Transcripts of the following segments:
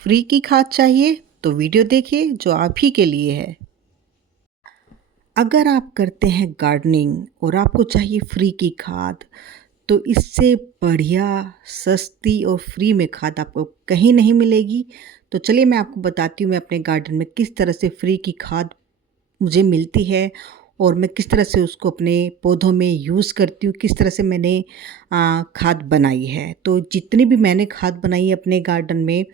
Free की खाद चाहिए तो वीडियो देखिए जो आप ही के लिए है। अगर आप करते हैं गार्डनिंग और आपको चाहिए फ्री की खाद, तो इससे बढ़िया, सस्ती और फ्री में खाद आपको कहीं नहीं मिलेगी। तो चलिए मैं आपको बताती हूँ मैं अपने गार्डन में किस तरह से फ्री की खाद मुझे मिलती है और मैं किस तरह से उसको अपने पौधों में यूज़ करती हूँ, किस तरह से मैंने खाद बनाई है। तो जितनी भी मैंने खाद बनाई है अपने गार्डन में,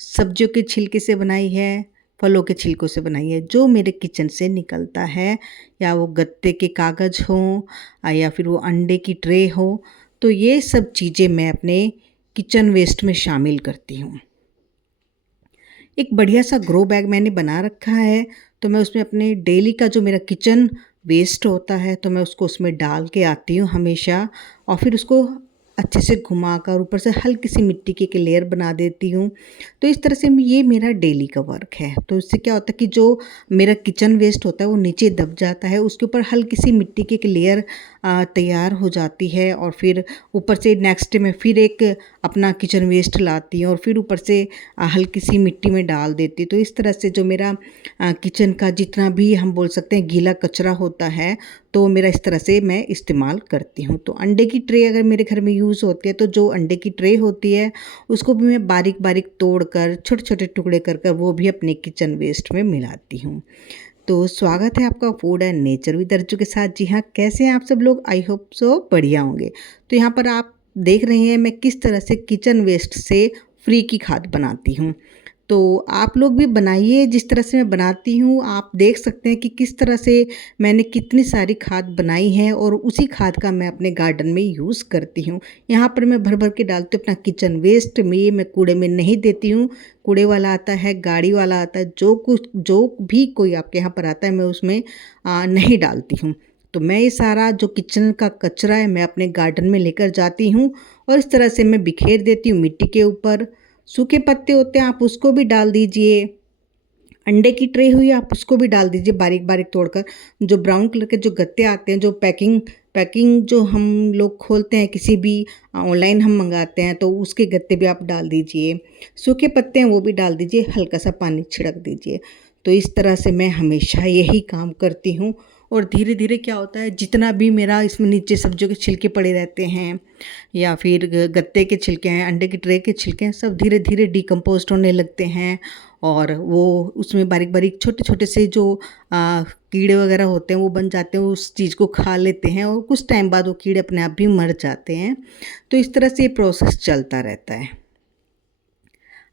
सब्जियों के छिलके से बनाई है, फलों के छिलकों से बनाई है, जो मेरे किचन से निकलता है, या वो गत्ते के कागज़ हों या फिर वो अंडे की ट्रे हो, तो ये सब चीज़ें मैं अपने किचन वेस्ट में शामिल करती हूँ। एक बढ़िया सा ग्रो बैग मैंने बना रखा है, तो मैं उसमें अपने डेली का जो मेरा किचन वेस्ट होता है, तो मैं उसको उसमें डाल के आती हूँ हमेशा, और फिर उसको अच्छे से घुमाकर ऊपर से हल्की सी मिट्टी की एक लेयर बना देती हूँ। तो इस तरह से ये मेरा डेली का वर्क है। तो इससे क्या होता है कि जो मेरा किचन वेस्ट होता है वो नीचे दब जाता है, उसके ऊपर हल्की सी मिट्टी की एक लेयर तैयार हो जाती है, और फिर ऊपर से नेक्स्ट में फिर एक अपना किचन वेस्ट लाती हूँ और फिर ऊपर से हल्की सी मिट्टी में डाल देती हूँ। तो इस तरह से जो मेरा किचन का जितना भी हम बोल सकते हैं गीला कचरा होता है, तो मेरा इस तरह से मैं इस्तेमाल करती हूँ। तो अंडे की ट्रे अगर मेरे घर में यूज़ होती है, तो जो अंडे की ट्रे होती है उसको भी मैं बारीक बारीक तोड़ कर छोटे छोटे टुकड़े कर कर वो भी अपने किचन वेस्ट में मिलाती हूँ। तो स्वागत है आपका food and nature with Archu के साथ। जी हाँ, कैसे हैं आप सब लोग? आई होप सो बढ़िया होंगे। तो यहाँ पर आप देख रहे हैं मैं किस तरह से किचन वेस्ट से फ्री की खाद बनाती हूँ। तो आप लोग भी बनाइए जिस तरह से मैं बनाती हूँ। आप देख सकते हैं कि किस तरह से मैंने कितनी सारी खाद बनाई है और उसी खाद का मैं अपने गार्डन में यूज़ करती हूँ। यहाँ पर मैं भर भर के डालती हूँ अपना किचन वेस्ट में, मैं कूड़े में नहीं देती हूँ। कूड़े वाला आता है, गाड़ी वाला आता है, जो भी कोई आपके यहाँ पर आता है, मैं उसमें नहीं डालती हूँ। तो मैं ये सारा जो किचन का कचरा है मैं अपने गार्डन में लेकर जाती हूँ और इस तरह से मैं बिखेर देती हूँ मिट्टी के ऊपर। सूखे पत्ते होते हैं आप उसको भी डाल दीजिए, अंडे की ट्रे हुई आप उसको भी डाल दीजिए बारीक बारीक तोड़कर। जो ब्राउन कलर के जो गत्ते आते हैं, जो पैकिंग पैकिंग जो हम लोग खोलते हैं, किसी भी ऑनलाइन हम मंगाते हैं, तो उसके गत्ते भी आप डाल दीजिए। सूखे पत्ते हैं वो भी डाल दीजिए, हल्का सा पानी छिड़क दीजिए। तो इस तरह से मैं हमेशा यही काम करती हूँ। और धीरे धीरे क्या होता है, जितना भी मेरा इसमें नीचे सब्जियों के छिलके पड़े रहते हैं या फिर गत्ते के छिलके हैं, अंडे की ट्रे के छिलके हैं, सब धीरे धीरे डिकम्पोस्ट होने लगते हैं। और वो उसमें बारीक बारीक छोटे छोटे से जो कीड़े वगैरह होते हैं वो बन जाते हैं, उस चीज़ को खा लेते हैं और कुछ टाइम बाद वो कीड़े अपने आप भी मर जाते हैं। तो इस तरह से ये प्रोसेस चलता रहता है।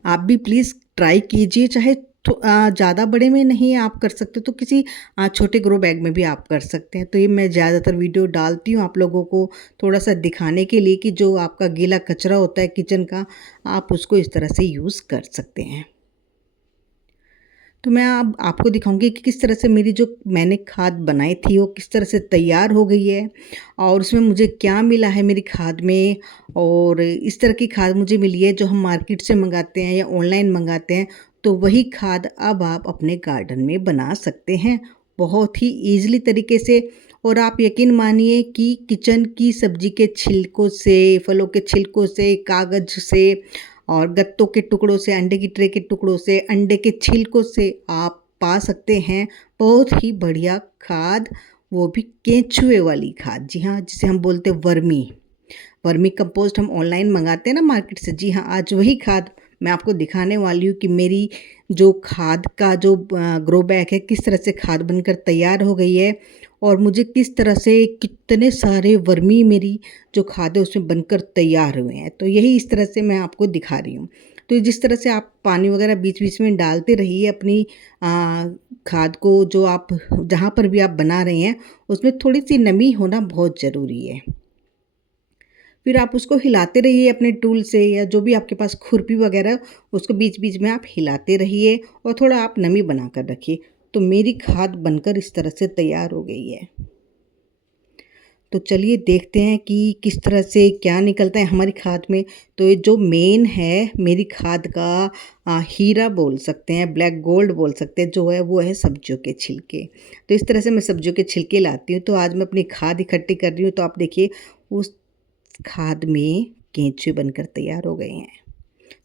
आप भी प्लीज़ ट्राई कीजिए, चाहे ज़्यादा बड़े में नहीं आप कर सकते तो किसी छोटे ग्रो बैग में भी आप कर सकते हैं। तो ये मैं ज़्यादातर वीडियो डालती हूँ आप लोगों को थोड़ा सा दिखाने के लिए कि जो आपका गीला कचरा होता है किचन का, आप उसको इस तरह से यूज़ कर सकते हैं। तो मैं अब आपको दिखाऊंगी कि किस तरह से मेरी जो मैंने खाद बनाई थी वो किस तरह से तैयार हो गई है और उसमें मुझे क्या मिला है मेरी खाद में। और इस तरह की खाद मुझे मिली है जो हम मार्केट से मंगाते हैं या ऑनलाइन मंगाते हैं, तो वही खाद अब आप अपने गार्डन में बना सकते हैं बहुत ही ईज़िली तरीके से। और आप यकीन मानिए कि किचन की सब्ज़ी के छिलकों से, फलों के छिलकों से, कागज़ से और गत्तों के टुकड़ों से, अंडे की ट्रे के टुकड़ों से, अंडे के छिलकों से आप पा सकते हैं बहुत ही बढ़िया खाद, वो भी केंचुए वाली खाद। जी हाँ, जिसे हम बोलते हैं वर्मी। वर्मी कंपोस्ट हम ऑनलाइन मंगाते हैं ना मार्केट से। जी हाँ, आज वही खाद मैं आपको दिखाने वाली हूँ कि मेरी जो खाद का जो ग्रो बैग है किस तरह से खाद बनकर तैयार हो गई है और मुझे किस तरह से कितने सारे वर्मी मेरी जो खाद है उसमें बनकर तैयार हुए हैं। तो यही इस तरह से मैं आपको दिखा रही हूँ। तो जिस तरह से आप पानी वगैरह बीच बीच में डालते रहिए अपनी खाद को, जो आप जहाँ पर भी आप बना रहे हैं उसमें थोड़ी सी नमी होना बहुत ज़रूरी है। फिर आप उसको हिलाते रहिए अपने टूल से, या जो भी आपके पास खुरपी वगैरह, उसको बीच बीच में आप हिलाते रहिए और थोड़ा आप नमी बना कर रखिए। तो मेरी खाद बनकर इस तरह से तैयार हो गई है। तो चलिए देखते हैं कि किस तरह से क्या निकलता है हमारी खाद में। तो ये जो मेन है मेरी खाद का हीरा बोल सकते हैं, ब्लैक गोल्ड बोल सकते हैं, जो है वो है सब्जियों के छिलके। तो इस तरह से मैं सब्जियों के छिलके लाती हूँ। तो आज मैं अपनी खाद इकट्ठी कर रही हूँ। तो आप देखिए उस खाद में केंचुए बनकर तैयार हो गए हैं।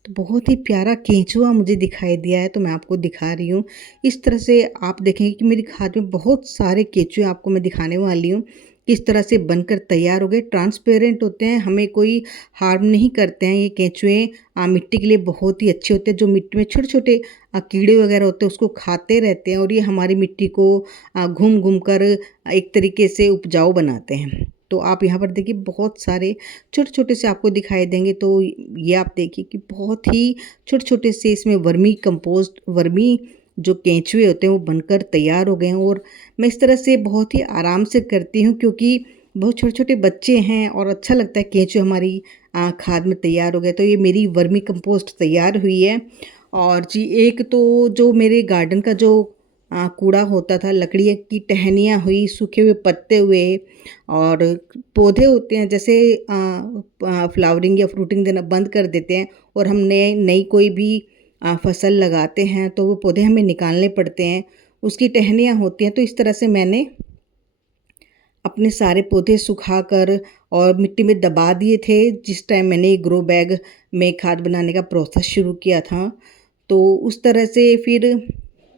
तो बहुत ही प्यारा केंचुआ मुझे दिखाई दिया है, तो मैं आपको दिखा रही हूँ। इस तरह से आप देखेंगे कि मेरी खाद में बहुत सारे केंचुए आपको मैं दिखाने वाली हूँ। किस तरह से बनकर तैयार हो गए, ट्रांसपेरेंट होते हैं, हमें कोई हार्म नहीं करते हैं ये केंचुए। मिट्टी के लिए बहुत ही अच्छे होते हैं। जो मिट्टी में छोटे-छोटे कीड़े वगैरह होते हैं उसको खाते रहते हैं और ये हमारी मिट्टी को घूम-घूम कर एक तरीके से उपजाऊ बनाते हैं। तो आप यहाँ पर देखिए बहुत सारे छोटे-छोटे से आपको दिखाई देंगे, तो ये आप देखिए कि बहुत ही छोटे-छोटे से इसमें वर्मी जो केंचुए होते हैं वो बनकर तैयार हो गए हैं। और मैं इस तरह से बहुत ही आराम से करती हूँ क्योंकि बहुत छोटे-छोटे बच्चे हैं और अच्छा लगता है केंचुए हमारी खाद में तैयार हो गए। तो ये मेरी वर्मी कंपोस्ट तैयार हुई है। और जी एक तो जो मेरे गार्डन का जो कूड़ा होता था, लकड़ी की टहनियाँ हुई, सूखे हुए पत्ते हुए और पौधे होते हैं जैसे फ्लावरिंग या फ्रूटिंग देना बंद कर देते हैं और हमने नई कोई भी फसल लगाते हैं तो वो पौधे हमें निकालने पड़ते हैं, उसकी टहनियाँ होती हैं। तो इस तरह से मैंने अपने सारे पौधे सुखाकर और मिट्टी में दबा दिए थे जिस टाइम मैंने ग्रो बैग में खाद बनाने का प्रोसेस शुरू किया था। तो उस तरह से फिर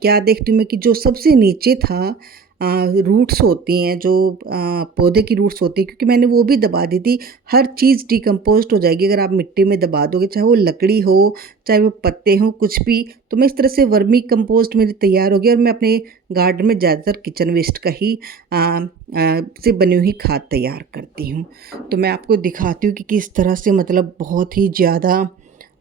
क्या देखती हूँ मैं कि जो सबसे नीचे था रूट्स होती हैं जो पौधे की रूट्स होती हैं, क्योंकि मैंने वो भी दबा दी थी। हर चीज़ डिकम्पोस्ट हो जाएगी अगर आप मिट्टी में दबा दोगे, चाहे वो लकड़ी हो, चाहे वो पत्ते हों, कुछ भी। तो मैं इस तरह से वर्मी कंपोस्ट मेरी तैयार हो गई और मैं अपने गार्डन में ज़्यादातर किचन वेस्ट का ही से बनी हुई खाद तैयार करती हूँ। तो मैं आपको दिखाती हूँ कि किस तरह से मतलब बहुत ही ज़्यादा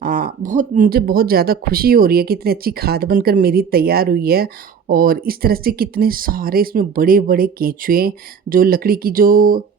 मुझे बहुत ज़्यादा खुशी हो रही है कि इतनी अच्छी खाद बनकर मेरी तैयार हुई है। और इस तरह से कितने सारे इसमें बड़े-बड़े केंचुए, जो लकड़ी की जो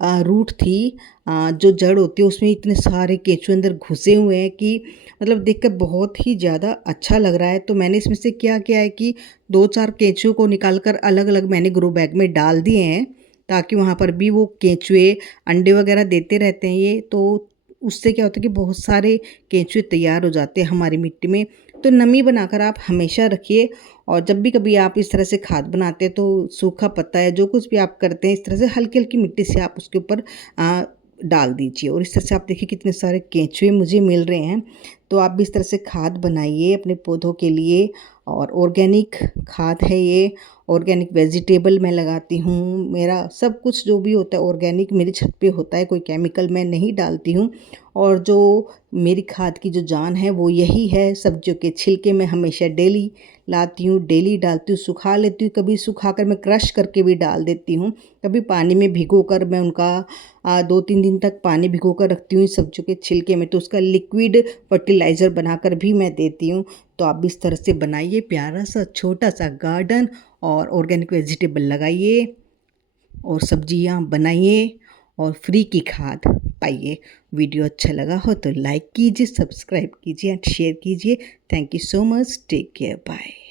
रूट थी, जो जड़ होती है उसमें इतने सारे केंचुए अंदर घुसे हुए हैं कि मतलब देखकर बहुत ही ज़्यादा अच्छा लग रहा है। तो मैंने इसमें से क्या किया है कि 2-4 केंचुओं को निकाल कर अलग-अलग मैंने ग्रो बैग में डाल दिए हैं, ताकि वहाँ पर भी वो केंचुए अंडे वगैरह देते रहते हैं ये, तो उससे क्या होता है कि बहुत सारे केंचुए तैयार हो जाते हैं हमारी मिट्टी में। तो नमी बनाकर आप हमेशा रखिए और जब भी कभी आप इस तरह से खाद बनाते हैं तो सूखा पत्ता है, जो कुछ भी आप करते हैं इस तरह से हल्की-हल्की मिट्टी से आप उसके ऊपर अ, डाल दीजिए। और इस तरह से आप देखिए कितने सारे केंचुए मुझे मिल रहे हैं। तो आप भी इस तरह से खाद बनाइए अपने पौधों के लिए। और ऑर्गेनिक खाद है ये, ऑर्गेनिक वेजिटेबल मैं लगाती हूँ। मेरा सब कुछ जो भी होता है ऑर्गेनिक मेरी छत पे होता है, कोई केमिकल मैं नहीं डालती हूँ। और जो मेरी खाद की जो जान है वो यही है। सब्जियों के छिलके मैं हमेशा डेली लाती हूँ, डेली डालती हूँ, सुखा लेती हूँ, कभी सुखाकर मैं क्रश करके भी डाल देती हूँ, कभी पानी में भिगोकर मैं उनका 2-3 दिन तक पानी भिगोकर रखती हूँ इस सब्जियों के छिलके में, तो उसका लिक्विड फर्टिलाइज़र बनाकर भी मैं देती हूँ। तो आप भी इस तरह से बनाइए प्यारा सा छोटा सा गार्डन और ऑर्गेनिक वेजिटेबल लगाइए और सब्जियां बनाइए और फ्री की खाद पाइए। वीडियो अच्छा लगा हो तो लाइक कीजिए, सब्सक्राइब कीजिए एंड शेयर कीजिए। Thank you so much, take care, bye.